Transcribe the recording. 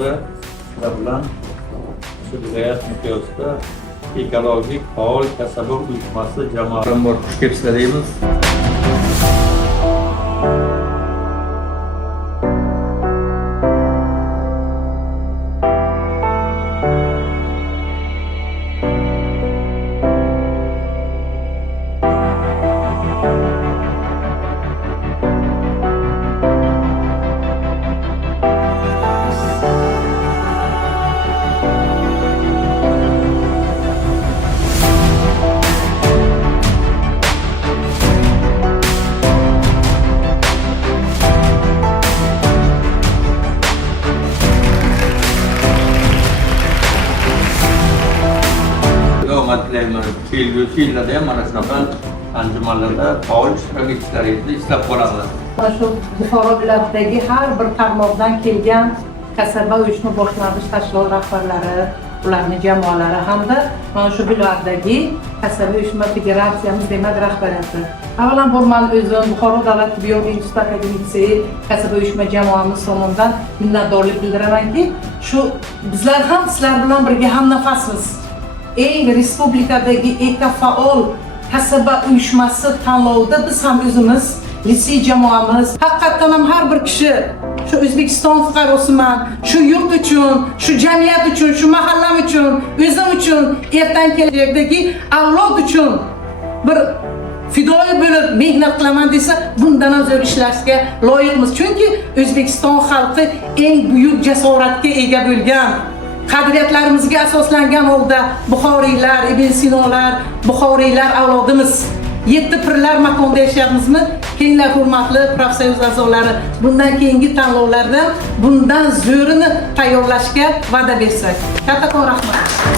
hafta sizlar bilan shu viloyat miqyosida ekologik faol kasaba uyushmasi jamoadan bor xush kelibsizlar deymiz. Kelgusi yillarda ham mana shunaqa anjumanlarda faol ishtirok etishlaringizni istab qolamiz. Shu Buxoro viloyatidagi har bir tarmoqdan kelgan kasaba uyushma boshlang'ich tashkilot rahbarlari, ularning jamoalari hamda mana shu viloyatdagi kasaba uyushma federatsiyamiz demak rahbariyati. Avvalambor men o'zim Buxoro davlat tibbiyot instituti akademiyasi kasaba uyushma jamoamiz tomonidan minnatdorlik bildiramanki, shu bizlar ham sizlar bilan birga hamnafasmiz. Eng respublikadagi ekofaol kasaba uyushmasi tanlovida biz ham o'zimiz litsey jamoamiz haqiqatan ham har bir kishi shu O'zbekiston fuqarosiman, shu yurt uchun, shu jamiyat uchun, shu mahallam uchun, o'zim uchun, ertaga kelajakdagi avlod uchun bir fidoyi bo'lib mehnat qilaman desa, bundan ham zo'r ishlashga loyiqmiz. Chunki O'zbekiston xalqi eng buyuk jasoratga ega bo'lgan, qadriyatlarimizga asoslangan holda Buxoriylar, Ibn Sinolar, Buxoriylar avlodimiz. 7 pirlar makonda yashayapmizmi? Kenglar hurmatli profsoyuz a'zolari, bundan keyingi tanlovlarda bundan zo'rini tayyorlashga va'da bersak. Kattakon rahmat.